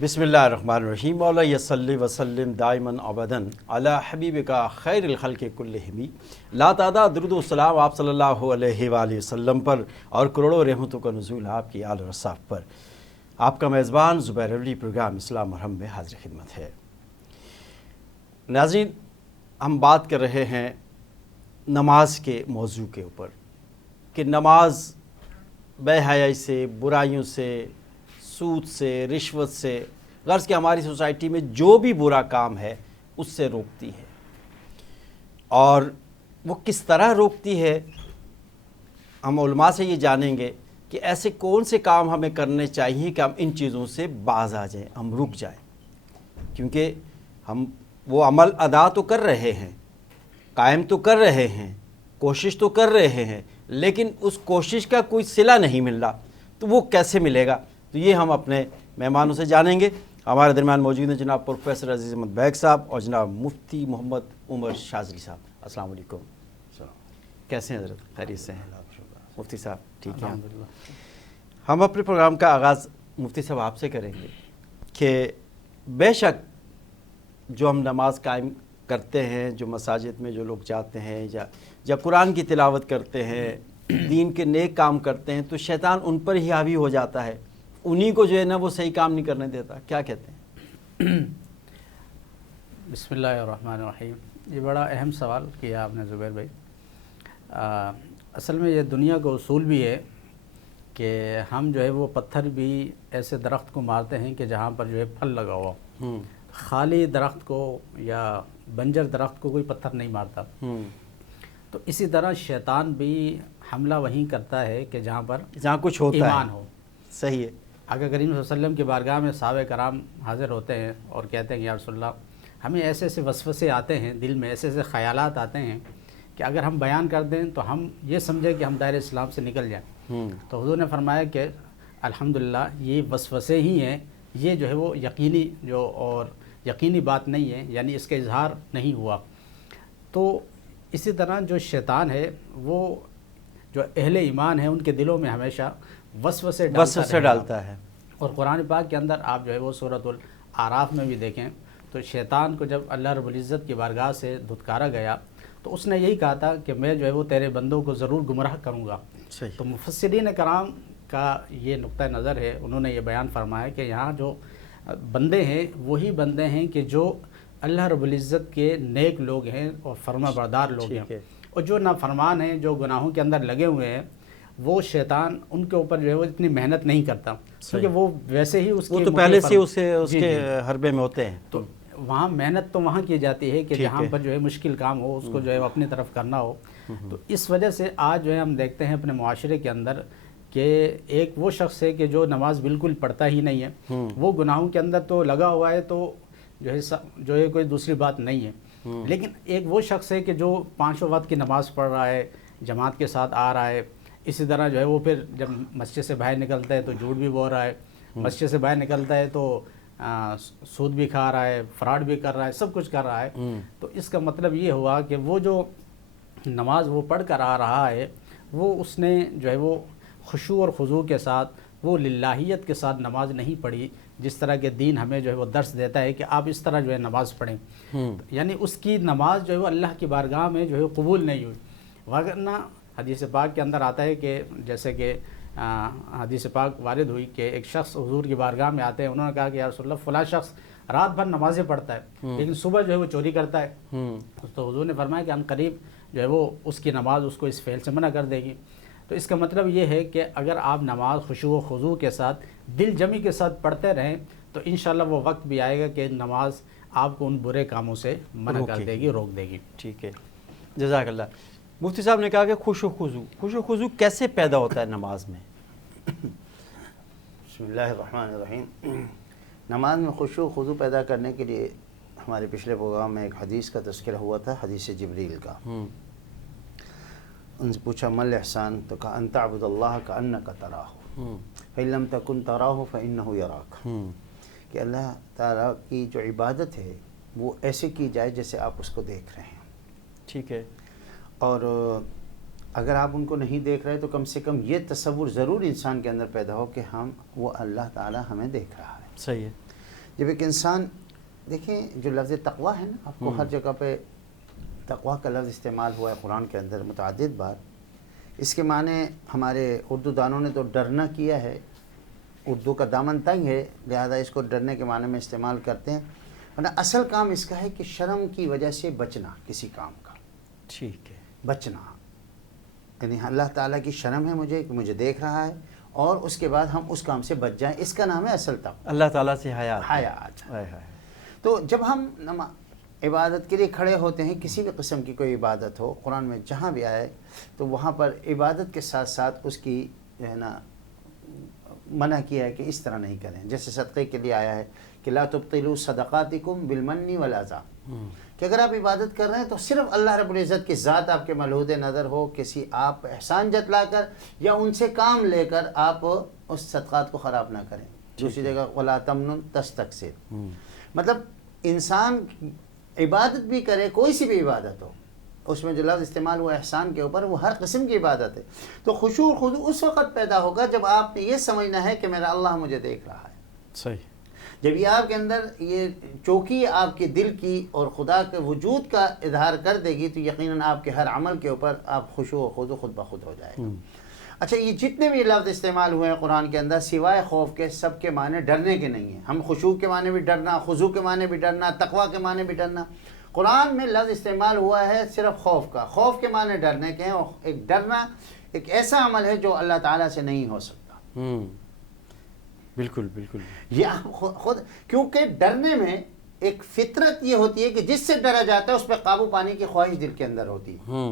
بسم اللہ الرحمن الرحیم مولا یصلی وسلم دائما ابداً علی حبیبکا خیر الخلق کلہم لا تعداد درود و سلام آپ صلی اللہ علیہ وآلہ وسلم پر اور کروڑوں رحمتوں کا نزول آپ کی آل و اصحاب پر۔ آپ کا میزبان زبیر اولی پروگرام اسلام مرہم میں حاضر خدمت ہے۔ ناظرین، ہم بات کر رہے ہیں نماز کے موضوع کے اوپر کہ نماز بے حیائی سے، برائیوں سے، سود سے، رشوت سے، غرض کہ ہماری سوسائٹی میں جو بھی برا کام ہے اس سے روکتی ہے، اور وہ کس طرح روکتی ہے ہم علماء سے یہ جانیں گے کہ ایسے کون سے کام ہمیں کرنے چاہیے کہ ہم ان چیزوں سے باز آ جائیں، ہم رک جائیں، کیونکہ ہم وہ عمل ادا تو کر رہے ہیں، قائم تو کر رہے ہیں، کوشش تو کر رہے ہیں، لیکن اس کوشش کا کوئی صلہ نہیں مل رہا، تو وہ کیسے ملے گا؟ تو یہ ہم اپنے مہمانوں سے جانیں گے۔ ہمارے درمیان موجود ہیں جناب پروفیسر عزیز احمد بیگ صاحب اور جناب مفتی محمد عمر شاذلی صاحب۔ السلام علیکم۔ کیسے ہیں حضرت؟ خیریت سے ہیں؟ مفتی صاحب ٹھیک ہیں؟ ہم اپنے پروگرام کا آغاز مفتی صاحب آپ سے کریں گے کہ بے شک جو ہم نماز قائم کرتے ہیں، جو مساجد میں جو لوگ جاتے ہیں یا قرآن کی تلاوت کرتے ہیں، دین کے نیک کام کرتے ہیں، تو شیطان ان پر ہی حاوی ہو جاتا ہے، انہی کو جو ہے نا وہ صحیح کام نہیں کرنے دیتا۔ کیا کہتے ہیں؟ بسم اللہ الرحمن الرحیم۔ یہ بڑا اہم سوال کیا آپ نے زبیر بھائی۔ اصل میں یہ دنیا کا اصول بھی ہے کہ ہم جو ہے وہ پتھر بھی ایسے درخت کو مارتے ہیں کہ جہاں پر جو ہے پھل لگا ہوا، خالی درخت کو یا بنجر درخت کو کوئی پتھر نہیں مارتا۔ تو اسی طرح شیطان بھی حملہ وہیں کرتا ہے کہ جہاں کچھ ہوتا ایمان ہو۔ صحیح ہے۔ اگر کریم صلی اللہ علیہ وسلم کی بارگاہ میں صحابہ کرام حاضر ہوتے ہیں اور کہتے ہیں کہ یا رسول اللہ ہمیں ایسے ایسے وسوسے آتے ہیں، دل میں ایسے ایسے خیالات آتے ہیں کہ اگر ہم بیان کر دیں تو ہم یہ سمجھیں کہ ہم دائرہ اسلام سے نکل جائیں۔ تو حضور نے فرمایا کہ الحمدللہ یہ وسوسے ہی ہیں، یہ جو ہے وہ یقینی بات نہیں ہے، یعنی اس کا اظہار نہیں ہوا۔ تو اسی طرح جو شیطان ہے وہ جو اہل ایمان ہیں ان کے دلوں میں ہمیشہ وسوسے ڈالتا ہے۔ اور قرآن پاک کے اندر آپ جو ہے وہ سورۃ الاعراف میں بھی دیکھیں تو شیطان کو جب اللہ رب العزت کی بارگاہ سے دھتکارا گیا تو اس نے یہی کہا تھا کہ میں جو ہے وہ تیرے بندوں کو ضرور گمراہ کروں گا۔ تو مفسرین کرام کا یہ نقطہ نظر ہے، انہوں نے یہ بیان فرمایا کہ یہاں جو بندے ہیں وہی بندے ہیں کہ جو اللہ رب العزت کے نیک لوگ ہیں اور فرما بردار لوگ ہیں، اور جو نافرمان ہیں، جو گناہوں کے اندر لگے ہوئے ہیں، وہ شیطان ان کے اوپر جو ہے وہ اتنی محنت نہیں کرتا، کیونکہ وہ ویسے ہی وہ تو پہلے سے اس کے حربے میں ہوتے ہیں۔ تو وہاں محنت تو وہاں کی جاتی ہے کہ جہاں پر جو ہے مشکل کام ہو اس کو جو ہے اپنی طرف کرنا ہو۔ تو اس وجہ سے آج جو ہے ہم دیکھتے ہیں اپنے معاشرے کے اندر کہ ایک وہ شخص ہے کہ جو نماز بالکل پڑھتا ہی نہیں ہے، وہ گناہوں کے اندر تو لگا ہوا ہے، تو جو ہے کوئی دوسری بات نہیں ہے، لیکن ایک وہ شخص ہے کہ جو 5 وقت کی نماز پڑھ رہا ہے، جماعت کے ساتھ آ رہا ہے، اسی طرح جو ہے وہ پھر جب مسجد سے باہر نکلتا ہے تو جھوٹ بھی بول رہا ہے، مسجد سے باہر نکلتا ہے تو سود بھی کھا رہا ہے، فراڈ بھی کر رہا ہے، سب کچھ کر رہا ہے۔ تو اس کا مطلب یہ ہوا کہ وہ جو نماز وہ پڑھ کر آ رہا ہے وہ اس نے جو ہے وہ خشوع اور خضوع کے ساتھ، وہ للہیت کے ساتھ نماز نہیں پڑھی، جس طرح کے دین ہمیں جو ہے وہ درس دیتا ہے کہ آپ اس طرح جو ہے نماز پڑھیں۔ یعنی اس کی نماز جو ہے وہ اللہ کی بارگاہ میں جو ہے قبول نہیں ہوئی، ورنہ حدیث پاک کے اندر آتا ہے کہ جیسے کہ حدیث پاک وارد ہوئی کہ ایک شخص حضور کی بارگاہ میں آتے ہیں، انہوں نے کہا کہ یا رسول اللہ فلاں شخص رات بھر نمازیں پڑھتا ہے لیکن صبح جو ہے وہ چوری کرتا ہے۔ تو حضور نے فرمایا کہ ان قریب جو ہے وہ اس کی نماز اس کو اس فعل سے منع کر دے گی۔ تو اس کا مطلب یہ ہے کہ اگر آپ نماز خشوع و خضوع کے ساتھ دل جمی کے ساتھ پڑھتے رہیں تو انشاءاللہ وہ وقت بھی آئے گا کہ نماز آپ کو ان برے کاموں سے منع کر دے گی، روک دے گی۔ ٹھیک ہے، جزاک اللہ۔ مفتی صاحب نے کہا کہ خشوع و خضوع کیسے پیدا ہوتا ہے نماز میں؟ بسم اللہ الرحمن الرحیم۔ نماز میں خشوع و خضوع پیدا کرنے کے لیے ہمارے پچھلے پروگرام میں ایک حدیث کا تذکرہ ہوا تھا، حدیث جبریل کا۔ ان سے پوچھا مل احسان، تو کہا ان تعبد اللہ کأنک تراہ فإن لم تکن تراہ فإنہ یراک، کہ اللہ تعالیٰ کی جو عبادت ہے وہ ایسے کی جائے جیسے آپ اس کو دیکھ رہے ہیں۔ ٹھیک ہے۔ اور اگر آپ ان کو نہیں دیکھ رہے تو کم سے کم یہ تصور ضرور انسان کے اندر پیدا ہو کہ وہ اللہ تعالیٰ ہمیں دیکھ رہا ہے۔ صحیح ہے۔ جب ایک انسان دیکھیں جو لفظ تقویٰ ہے نا، آپ کو ہر جگہ پہ تقویٰ کا لفظ استعمال ہوا ہے قرآن کے اندر متعدد بار. اس کے معنی ہمارے اردو دانوں نے تو ڈرنا کیا ہے، اردو کا دامن تنگ ہے لہذا اس کو ڈرنے کے معنی میں استعمال کرتے ہیں، ورنہ اصل کام اس کا ہے کہ شرم کی وجہ سے بچنا کسی کام کا. ٹھیک ہے. بچنا یعنی اللہ تعالیٰ کی شرم ہے مجھے کہ مجھے دیکھ رہا ہے، اور اس کے بعد ہم اس کام سے بچ جائیں، اس کا نام ہے اصل تقویٰ. اللہ تعالیٰ سے حیا. تو جب ہم عبادت کے لیے کھڑے ہوتے ہیں، کسی بھی قسم کی کوئی عبادت ہو، قرآن میں جہاں بھی آئے تو وہاں پر عبادت کے ساتھ ساتھ اس کی جو ہے نا منع کیا ہے کہ اس طرح نہیں کریں. جیسے صدقے کے لیے آیا ہے کہ لا تبطلوا صدقاتکم بالمن والاذى، کہ اگر آپ عبادت کر رہے ہیں تو صرف اللہ رب العزت کی ذات آپ کے ملحوظ نظر ہو، کسی آپ احسان جتلا کر یا ان سے کام لے کر آپ اس صدقات کو خراب نہ کریں. دوسری جگہ ولا تمنن تستکثر، مطلب انسان عبادت بھی کرے، کوئی سی بھی عبادت ہو، اس میں جو لفظ استعمال ہوا احسان کے اوپر، وہ ہر قسم کی عبادت ہے. تو خشوع اور خضوع اس وقت پیدا ہوگا جب آپ نے یہ سمجھنا ہے کہ میرا اللہ مجھے دیکھ رہا ہے. صحیح. جب یہ آپ کے اندر یہ چوکی آپ کے دل کی اور خدا کے وجود کا اظہار کر دے گی تو یقیناً آپ کے ہر عمل کے اوپر آپ خشوع و خضوع خود بخود ہو جائے گا. اچھا، یہ جتنے بھی لفظ استعمال ہوئے ہیں قرآن کے اندر سوائے خوف کے، سب کے معنی ڈرنے کے نہیں ہیں. ہم خشوع کے معنی بھی ڈرنا، خضوع کے معنی بھی ڈرنا، تقویٰ کے معنی بھی ڈرنا. قرآن میں لفظ استعمال ہوا ہے صرف خوف کا. خوف کے معنی ڈرنے کے ہیں، اور ایک ڈرنا ایک ایسا عمل ہے جو اللہ تعالیٰ سے نہیں ہو سکتا. بالکل بالکل. یہ خود کیونکہ ڈرنے میں ایک فطرت یہ ہوتی ہے کہ جس سے ڈرا جاتا ہے اس پہ قابو پانے کی خواہش دل کے اندر ہوتی ہے.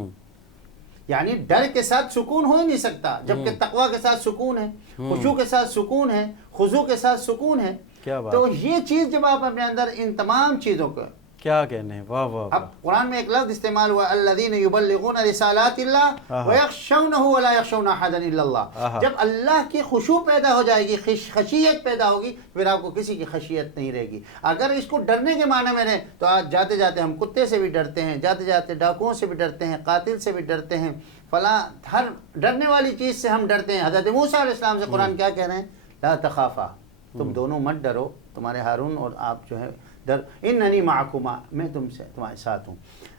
یعنی ڈر کے ساتھ سکون ہو ہی نہیں سکتا، جبکہ تقویٰ کے ساتھ سکون ہے، خشوع کے ساتھ سکون ہے، خضوع کے ساتھ سکون ہے. تو یہ چیز جب آپ اپنے اندر ان تمام چیزوں کو کیا کہنے ہیں. واہ واہ. اب قرآن میں ایک لفظ استعمال ہوا الذین یبلغون رسالات اللہ ویخشونہ ولا یخشون احدا الا اللہ. جب اللہ کی خشوع پیدا ہو جائے گی، خشیت پیدا ہوگی، پھر آپ کو کسی کی خشیت نہیں رہے گی. اگر اس کو ڈرنے کے معنی میں رہے تو آج جاتے جاتے ہم کتے سے بھی ڈرتے ہیں، جاتے جاتے ڈاکوؤں سے بھی ڈرتے ہیں، قاتل سے بھی ڈرتے ہیں، فلاں ہر ڈرنے والی چیز سے ہم ڈرتے ہیں. حضرت موسیٰ علیہ السلام سے قرآن کیا کہہ رہے ہیں؟ لا تخافا، تم دونوں مت ڈرو، تمہارے ہارون اور آپ جو ہے ڈر، اننی معکما، میں تمہارے ساتھ ہوں.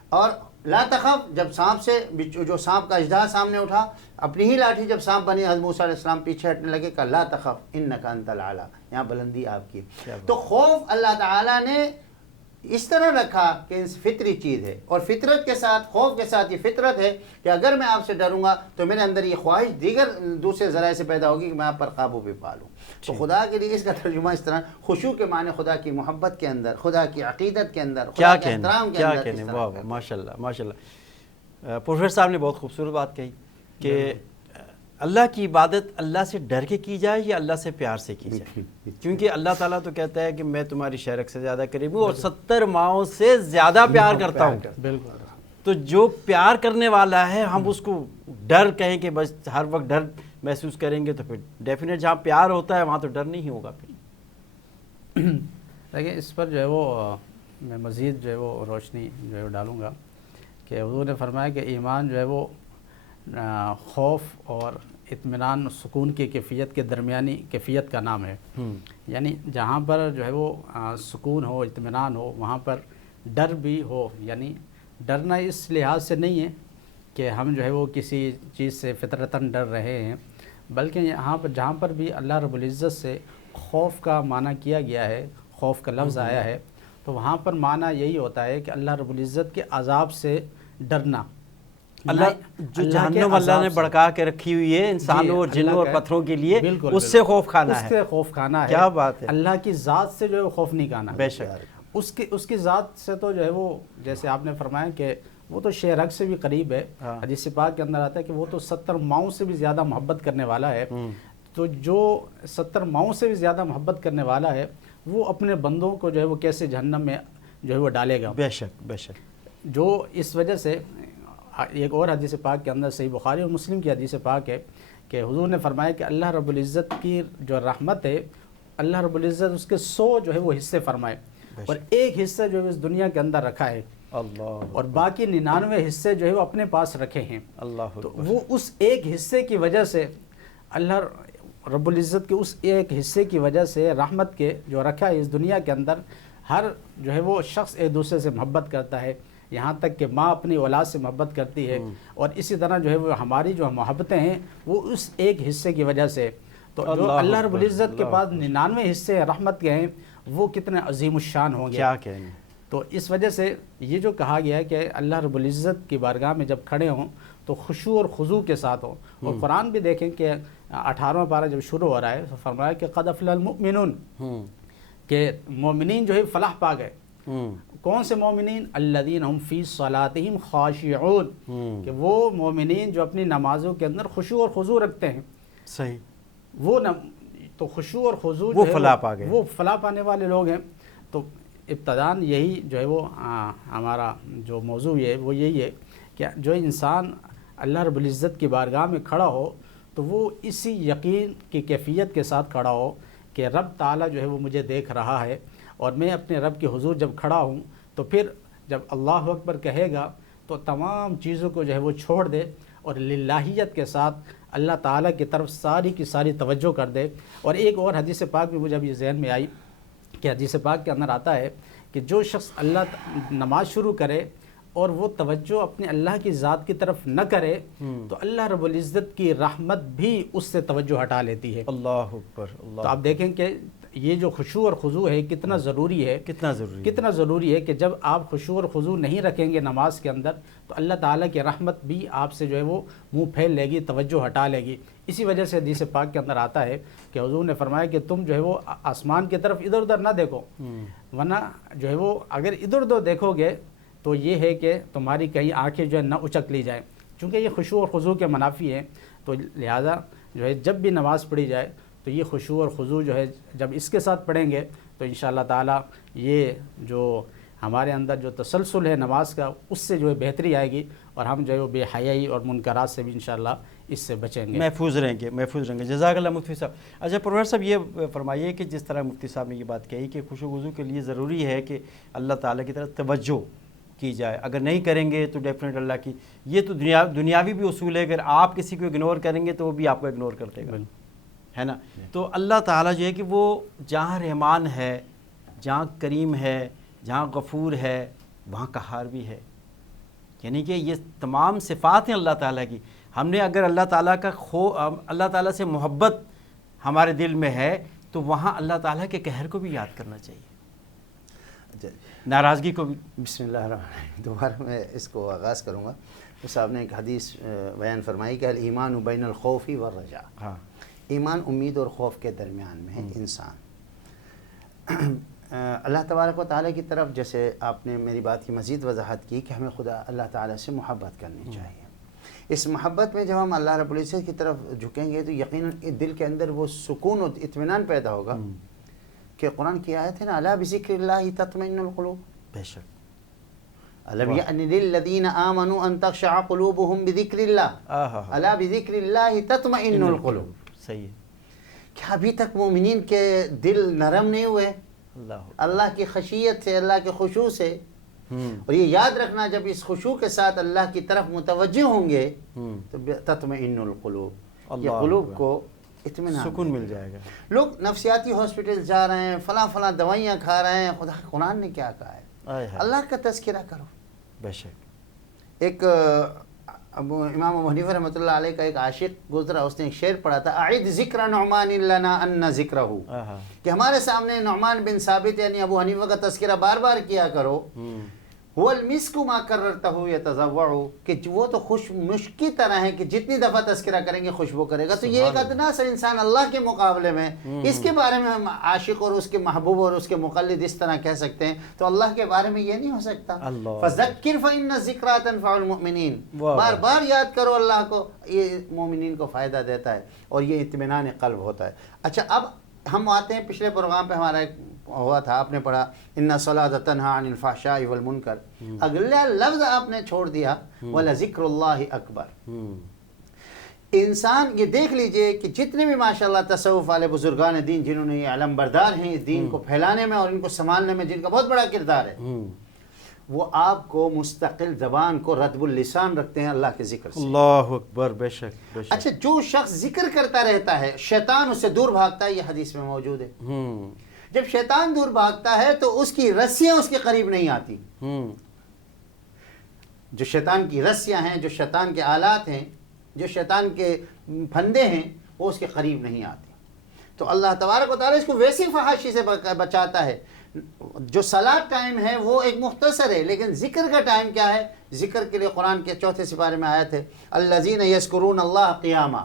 اور لا تخف، جب سانپ سے جو سانپ کا اژدہا سامنے اٹھا، اپنی ہی لاٹھی جب سانپ بنی، حضرت موسیٰ علیہ السلام پیچھے ہٹنے لگے کہ لا تخف انک انت الاعلی، یہاں بلندی آپ کی. تو خوف اللہ تعالیٰ نے اس طرح رکھا کہ فطری چیز ہے، اور فطرت کے ساتھ خوف کے ساتھ یہ فطرت ہے کہ اگر میں آپ سے ڈروں گا تو میرے اندر یہ خواہش دیگر دوسرے ذرائع سے پیدا ہوگی کہ میں آپ پر قابو بھی پا لوں. تو خدا کے لیے اس کا ترجمہ اس طرح، خشوع کے معنی خدا کی محبت کے اندر، خدا کی عقیدت کے اندر، خدا کے احترام کے اندر. کیا کہنے. واہ ماشاء اللہ ماشاء اللہ. پروفیسر صاحب نے بہت خوبصورت بات کہی کہ اللہ کی عبادت اللہ سے ڈر کے کی جائے یا اللہ سے پیار سے کی جائے. کیونکہ اللہ تعالیٰ تو کہتا ہے کہ میں تمہاری شرک سے زیادہ قریب ہوں اور 70 ماؤں سے زیادہ پیار کرتا ہوں. بالکل. تو جو پیار کرنے والا ہے ہم اس کو ڈر کہیں کہ بس ہر وقت ڈر محسوس کریں گے تو پھر ڈیفینیٹ جہاں پیار ہوتا ہے وہاں تو ڈر نہیں ہوگا. پھر دیکھیں اس پر جو ہے وہ میں مزید جو ہے وہ روشنی جو ہے وہ ڈالوں گا کہ حضور نے فرمایا کہ ایمان جو ہے وہ خوف اور اطمینان سکون کی کیفیت کے درمیانی کیفیت کا نام ہے. یعنی جہاں پر جو ہے وہ سکون ہو، اطمینان ہو، وہاں پر ڈر بھی ہو. یعنی ڈرنا اس لحاظ سے نہیں ہے کہ ہم جو ہے وہ کسی چیز سے فطرتاً ڈر رہے ہیں، بلکہ یہاں پر جہاں پر بھی اللہ رب العزت سے خوف کا معنی کیا گیا ہے، خوف کا لفظ آیا ہے، تو وہاں پر معنی یہی ہوتا ہے کہ اللہ رب العزت کے عذاب سے ڈرنا. اللہ جو جہنم اللہ نے بڑکا کے رکھی ہوئی ہے انسانوں اور جنوں اور پتھروں کے لیے، اس سے خوف کھانا ہے. اس سے خوف کھانا ہے. کیا بات ہے. اللہ کی ذات سے جو ہے خوف نہیں کھانا. بے شک. اس کی ذات سے تو جو ہے وہ جیسے آپ نے فرمایا کہ وہ تو شے رگ سے بھی قریب ہے. حدیث پاک کے اندر آتا ہے کہ وہ تو 70 ماؤں سے بھی زیادہ محبت کرنے والا ہے. تو جو 70 ماؤں سے بھی زیادہ محبت کرنے والا ہے وہ اپنے بندوں کو جو ہے وہ کیسے جہنم میں جو ہے وہ ڈالے گا. بے شک بے شک. جو اس وجہ سے ایک اور حدیث پاک کے اندر صحیح بخاری اور مسلم کی حدیث پاک ہے کہ حضور نے فرمایا کہ اللہ رب العزت کی جو رحمت ہے، اللہ رب العزت اس کے 100 جو ہے وہ حصے فرمائے اور ایک حصہ جو ہے اس دنیا کے اندر رکھا ہے، اللہ، اور باقی 99 حصے جو ہے وہ اپنے پاس رکھے ہیں. اللہ. تو وہ اس ایک حصے کی وجہ سے اللہ رب العزت کے اس ایک حصے کی وجہ سے رحمت کے جو رکھا ہے اس دنیا کے اندر، ہر جو ہے وہ شخص ایک دوسرے سے محبت کرتا ہے، یہاں تک کہ ماں اپنی اولاد سے محبت کرتی ہے، اور اسی طرح جو ہے وہ ہماری جو محبتیں ہیں وہ اس ایک حصے کی وجہ سے. تو جو اللہ رب العزت کے پاس 99 حصے رحمت کے ہیں وہ کتنے عظیم الشان ہوں گے. کیا کہیں. تو اس وجہ سے یہ جو کہا گیا ہے کہ اللہ رب العزت کی بارگاہ میں جب کھڑے ہوں تو خشوع اور خضوع کے ساتھ ہوں. اور قرآن بھی دیکھیں کہ 18واں پارہ جب شروع ہو رہا ہے تو فرمایا کہ قد افلح المؤمنون، کہ مومنین جو ہے فلاح پا گئے. کون سے مومنین؟ الذین هم فی صلاتہم خاشعون، کہ وہ مومنین جو اپنی نمازوں کے اندر خشوع اور خضوع رکھتے ہیں. صحیح. وہ تو خشوع اور خضوع وہ فلاح پا گئے، وہ فلاح پانے والے لوگ ہیں. تو ابتداً یہی جو ہے وہ ہمارا جو موضوع ہے وہ یہی ہے کہ جو انسان اللہ رب العزت کی بارگاہ میں کھڑا ہو تو وہ اسی یقین کی کیفیت کے ساتھ کھڑا ہو کہ رب تعالیٰ جو ہے وہ مجھے دیکھ رہا ہے، اور میں اپنے رب کے حضور جب کھڑا ہوں تو پھر جب اللہ اکبر کہے گا تو تمام چیزوں کو جو ہے وہ چھوڑ دے اور للہیت کے ساتھ اللہ تعالیٰ کی طرف ساری کی ساری توجہ کر دے. اور ایک اور حدیث پاک بھی مجھے ابھی ذہن میں آئی کہ حدیث پاک کے اندر آتا ہے کہ جو شخص نماز شروع کرے اور وہ توجہ اپنے اللہ کی ذات کی طرف نہ کرے تو اللہ رب العزت کی رحمت بھی اس سے توجہ ہٹا لیتی ہے. اللہ اکبر. تو آپ دیکھیں کہ یہ جو خشوع اور خضوع ہے کتنا ضروری ہے، کتنا ضروری ہے کہ جب آپ خشوع اور خضوع نہیں رکھیں گے نماز کے اندر تو اللہ تعالیٰ کی رحمت بھی آپ سے جو ہے وہ منہ پھیل لے گی، توجہ ہٹا لے گی. اسی وجہ سے حدیث پاک کے اندر آتا ہے کہ حضور نے فرمایا کہ تم جو ہے وہ آسمان کی طرف ادھر ادھر نہ دیکھو، ورنہ جو ہے وہ اگر ادھر ادھر دیکھو گے تو یہ ہے کہ تمہاری کہیں آنکھیں جو ہے نہ اچک لی جائیں، چونکہ یہ خشوع اور خضوع کے منافی ہیں. تو لہذا جو ہے جب بھی نماز پڑھی جائے تو یہ خشوع اور خضوع جو ہے جب اس کے ساتھ پڑھیں گے تو انشاءاللہ تعالیٰ یہ جو ہمارے اندر جو تسلسل ہے نماز کا اس سے جو ہے بہتری آئے گی، اور ہم جو ہے وہ بے حیائی اور منکرات سے بھی انشاءاللہ اس سے بچیں گے، محفوظ رہیں گے. جزاک اللہ مفتی صاحب. اچھا پروفیسر صاحب یہ فرمائیے کہ جس طرح مفتی صاحب نے یہ بات کہی کہ خشوع و خضوع کے لیے ضروری ہے کہ اللہ تعالیٰ کی طرف توجہ کی جائے، اگر نہیں کریں گے تو ڈیفینیٹ اللہ کی یہ تو دنیاوی بھی اصول ہے، اگر آپ کسی کو اگنور کریں گے تو وہ بھی آپ کو اگنور کر دے گا، ہے نا. تو اللہ تعالیٰ جو ہے کہ وہ جہاں رحمان ہے، جہاں کریم ہے، جہاں غفور ہے، وہاں قہار بھی ہے. یعنی کہ یہ تمام صفات ہیں اللہ تعالیٰ کی. ہم نے اگر اللہ تعالیٰ کا اللہ تعالیٰ سے محبت ہمارے دل میں ہے تو وہاں اللہ تعالیٰ کے قہر کو بھی یاد کرنا چاہیے، ناراضگی کو بھی. بسم اللہ الرحمن الرحیم. دوبارہ میں اس کو آغاز کروں گا. تو صاحب نے ایک حدیث بیان فرمائی کہ الایمان بین الخوف والرجاء. ہاں، ایمان امید اور خوف کے درمیان میں ہے انسان. اللہ تبارک و تعالیٰ کی طرف، جیسے آپ نے میری بات کی مزید وضاحت کی کہ ہمیں خدا اللہ تعالیٰ سے محبت کرنی چاہیے. اس محبت میں جب ہم اللہ رب العزت کی طرف جھکیں گے تو یقیناً دل کے اندر وہ سکون و اطمینان پیدا ہوگا کہ قرآن کی آیت ہے نا، الا بذکر اللہ تطمئن القلوب. بے شک. الم یأن للذین آمنوا ان تخشع قلوبهم بذکر اللہ، الا بذکر اللہ تطمئن القلوب. صحیح ہے. کیا ابھی تک مومنین کے دل نرم نہیں ہوئے اللہ کی خشیت سے، اللہ کے خشوع سے؟ اور یہ یاد رکھنا جب اس خشوع کے ساتھ اللہ کی طرف متوجہ ہوں گے تو تطمئن القلوب، یہ قلوب کو اطمینان، سکون مل جائے گا. لوگ نفسیاتی ہاسپٹل جا رہے ہیں، فلاں دوائیاں کھا رہے ہیں. خدا قرآن نے کیا کہا ہے؟ اللہ کا تذکرہ کرو. بے شک. ایک امام ابو حنیفہ رحمۃ اللہ علیہ کا ایک عاشق گزرا، اس نے ایک شعر پڑھا تھا، اعد ذکر نعمان لنا ان ذکرہ، کہ ہمارے سامنے نعمان بن ثابت یعنی ابو حنیفہ کا تذکرہ بار بار کیا کرو. هو المسک ما کررتہ یتضوع، کہ وہ تو مشک کی طرح ہے کہ جتنی دفعہ تذکرہ کریں گے خوشبو کرے گا. تو یہ ایک ادنا سا انسان اللہ کے مقابلے میں اس کے بارے میں ہم عاشق اور اس کے محبوب اور اس کے مقلد اس طرح کہہ سکتے ہیں، تو اللہ کے بارے میں یہ نہیں ہو سکتا. فذکر فإن الذکریٰ تنفع المؤمنین، بار بار یاد کرو اللہ کو، یہ مومنین کو فائدہ دیتا ہے اور یہ اطمینان قلب ہوتا ہے. اچھا اب ہم آتے ہیں، پچھلے پروگرام پہ ہمارا ایک ہوا تھا، آپ نے پڑھا ان الصلاۃ تنہی عن الفحشاء والمنکر، اگلا لفظ آپ نے چھوڑ دیا ولذکر اللہ اکبر. انسان یہ دیکھ لیجئے کہ جتنے بھی ماشاءاللہ تصوف والے بزرگان دین جنہوں نے یہ علم بردار ہیں اس دین کو پھیلانے میں اور ان کو سنبھالنے میں، جن کا بہت بڑا کردار ہے، وہ آپ کو مستقل زبان کو رطب اللسان رکھتے ہیں اللہ کے ذکر سے. اللہ اکبر. بے شک بے شک. اچھا جو شخص ذکر کرتا رہتا ہے شیطان اس سے دور بھاگتا ہے، یہ حدیث میں موجود ہے. جب شیطان دور بھاگتا ہے تو اس کی رسیاں اس کے قریب نہیں آتی. جو شیطان کی رسیاں ہیں، جو شیطان کے آلات ہیں، جو شیطان کے پھندے ہیں، وہ اس کے قریب نہیں آتی. تو اللہ تبارک و تعالیٰ اس کو ویسی فحاشی سے بچاتا ہے. جو صلاۃ ٹائم ہے وہ ایک مختصر ہے، لیکن ذکر کا ٹائم کیا ہے؟ ذکر کے لیے قرآن کے 4 سپارے میں آیت ہے الذین یذکرون اللہ قیاما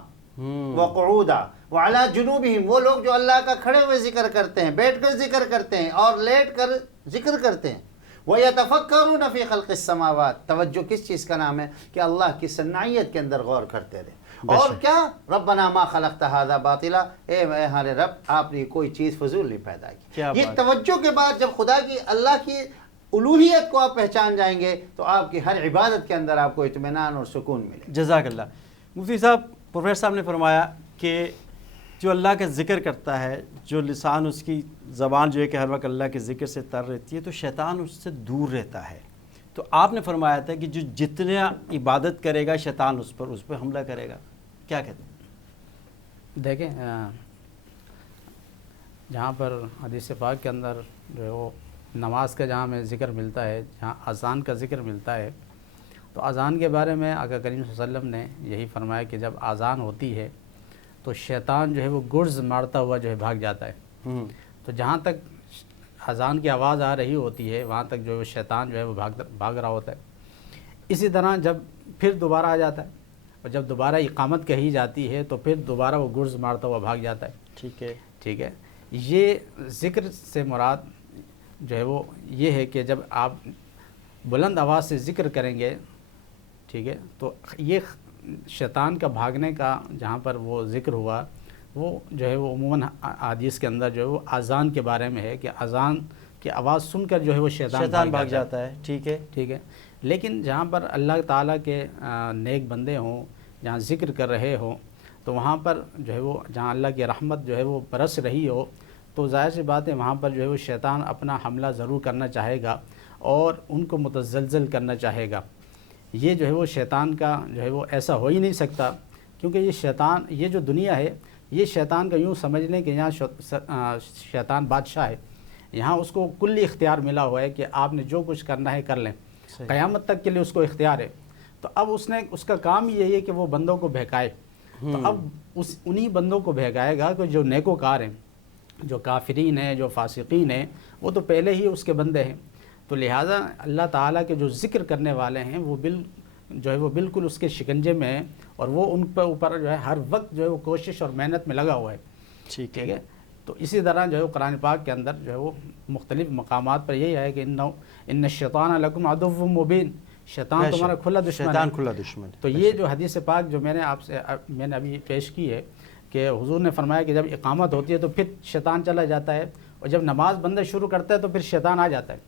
وقعودا وعلی جنوبہم، وہ لوگ جو اللہ کا کھڑے ہوئے ذکر کرتے ہیں، بیٹھ کر ذکر کرتے ہیں اور لیٹ کر ذکر کرتے ہیں. وَيَتَفَكَّرُونَ فِي خَلْقِ السَّمَاوَاتِ، توجہ کس چیز کا نام ہے؟ کہ اللہ کی صنعیت کے اندر غور کرتے رہے. اور کیا؟ ربنا ما خلقت هذا باطلا، اے ہمارے رب آپ نے کوئی چیز فضول نہیں پیدا کی. یہ توجہ کے بعد جب خدا کی اللہ کی الوہیت کو آپ پہچان جائیں گے تو آپ کی ہر عبادت کے اندر آپ کو اطمینان اور سکون ملے. جزاک اللہ. مفتی صاحب، پروفیسر صاحب نے فرمایا کہ جو اللہ کا ذکر کرتا ہے، جو لسان اس کی زبان جو ہے کہ ہر وقت اللہ کے ذکر سے تر رہتی ہے، تو شیطان اس سے دور رہتا ہے. تو آپ نے فرمایا تھا کہ جو جتنا عبادت کرے گا شیطان اس پہ حملہ کرے گا. کیا کہتے ہیں؟ دیکھیں جہاں پر حدیث پاک کے اندر جو ہے وہ نماز کا جہاں ہمیں ذکر ملتا ہے، جہاں اذان کا ذکر ملتا ہے، تو اذان کے بارے میں آقا کریم صلی اللہ علیہ وسلم نے یہی فرمایا کہ جب اذان ہوتی ہے تو شیطان جو ہے وہ گرز مارتا ہوا جو ہے بھاگ جاتا ہے. تو جہاں تک اذان کی آواز آ رہی ہوتی ہے وہاں تک جو ہے وہ شیطان جو ہے وہ بھاگ رہا ہوتا ہے. اسی طرح جب پھر دوبارہ آ جاتا ہے اور جب دوبارہ اقامت کہی جاتی ہے تو پھر دوبارہ وہ گرز مارتا ہوا بھاگ جاتا ہے. ٹھیک ہے. یہ ذکر سے مراد جو ہے وہ یہ ہے کہ جب آپ بلند آواز سے ذکر کریں گے، ٹھیک ہے، تو یہ شیطان کا بھاگنے کا جہاں پر وہ ذکر ہوا وہ جو ہے وہ عموماً حدیث کے اندر جو ہے وہ اذان کے بارے میں ہے کہ اذان کی آواز سن کر جو ہے وہ شیطان بھاگ جاتا ہے. ٹھیک ہے. لیکن جہاں پر اللہ تعالیٰ کے نیک بندے ہوں، جہاں ذکر کر رہے ہوں، تو وہاں پر جو ہے وہ جہاں اللہ کی رحمت جو ہے وہ برس رہی ہو، تو ظاہر سی بات ہے وہاں پر جو ہے وہ شیطان اپنا حملہ ضرور کرنا چاہے گا اور ان کو متزلزل کرنا چاہے گا. یہ جو ہے وہ شیطان کا جو ہے وہ ایسا ہو ہی نہیں سکتا، کیونکہ یہ شیطان، یہ جو دنیا ہے یہ شیطان کا یوں سمجھ لیں کہ یہاں شیطان بادشاہ ہے، یہاں اس کو کلی اختیار ملا ہوا ہے کہ آپ نے جو کچھ کرنا ہے کر لیں، قیامت تک کے لیے اس کو اختیار ہے. تو اب اس کا کام یہی ہے کہ وہ بندوں کو بہکائے. تو اب انہی بندوں کو بہکائے گا کہ جو نیکوکار ہیں، جو کافرین ہیں، جو فاسقین ہیں، وہ تو پہلے ہی اس کے بندے ہیں. تو لہٰذا اللہ تعالیٰ کے جو ذکر کرنے والے ہیں وہ جو ہے وہ بالکل اس کے شکنجے میں ہیں اور وہ ان پہ اوپر جو ہے ہر وقت جو ہے وہ کوشش اور محنت میں لگا ہوا ہے. ٹھیک ہے. تو اسی طرح جو ہے قرآن پاک کے اندر جو ہے وہ مختلف مقامات پر یہی ہے کہ ان الشیطان لکم عدو مبین، شیطان تمہارا کھلا دشمن ہے. تو یہ جو حدیث پاک جو میں نے ابھی پیش کی ہے کہ حضور نے فرمایا کہ جب اقامت ہوتی ہے تو پھر شیطان چلا جاتا ہے، اور جب نماز بندہ شروع کرتا ہے تو پھر شیطان آ جاتا ہے،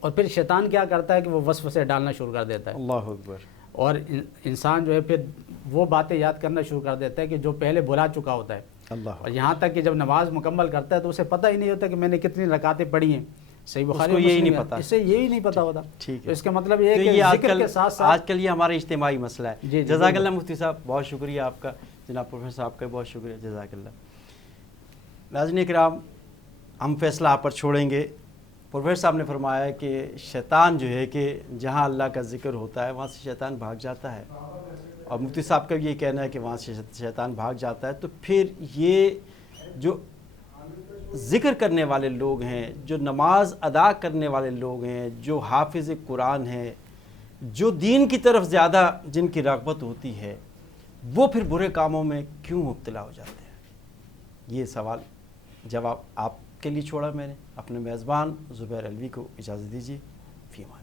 اور پھر شیطان کیا کرتا ہے کہ وہ وسوسے ڈالنا شروع کر دیتا ہے. اللہ اکبر. اور انسان جو ہے پھر وہ باتیں یاد کرنا شروع کر دیتا ہے کہ جو پہلے بھلا چکا ہوتا ہے. اور یہاں تک کہ جب نماز مکمل کرتا ہے تو اسے پتہ ہی نہیں ہوتا کہ میں نے کتنی رکعتیں پڑھی ہیں. صحیح بخاری یہی نہیں پتا، اسے یہی نہیں پتا ہوتا. ٹھیک ہے. اس کا مطلب یہ ہے کہ ذکر کے ساتھ آج کل یہ ہمارا اجتماعی مسئلہ ہے. جزاک اللہ مفتی صاحب، بہت شکریہ آپ کا. جناب پروفیسر صاحب کا بہت شکریہ. جزاک اللہ. ناظرین کرام، ہم فیصلہ آپ پر چھوڑیں گے. پروفیسر صاحب نے فرمایا کہ شیطان جو ہے کہ جہاں اللہ کا ذکر ہوتا ہے وہاں سے شیطان بھاگ جاتا ہے، اور مفتی صاحب کا بھی یہ کہنا ہے کہ وہاں سے شیطان بھاگ جاتا ہے. تو پھر یہ جو ذکر کرنے والے لوگ ہیں، جو نماز ادا کرنے والے لوگ ہیں، جو حافظ قرآن ہیں، جو دین کی طرف زیادہ جن کی رغبت ہوتی ہے، وہ پھر برے کاموں میں کیوں مبتلا ہو جاتے ہیں؟ یہ سوال جواب آپ کے لیے چھوڑا میں نے. اپنے میزبان زبیر علوی کو اجازت دیجیے. فی امان.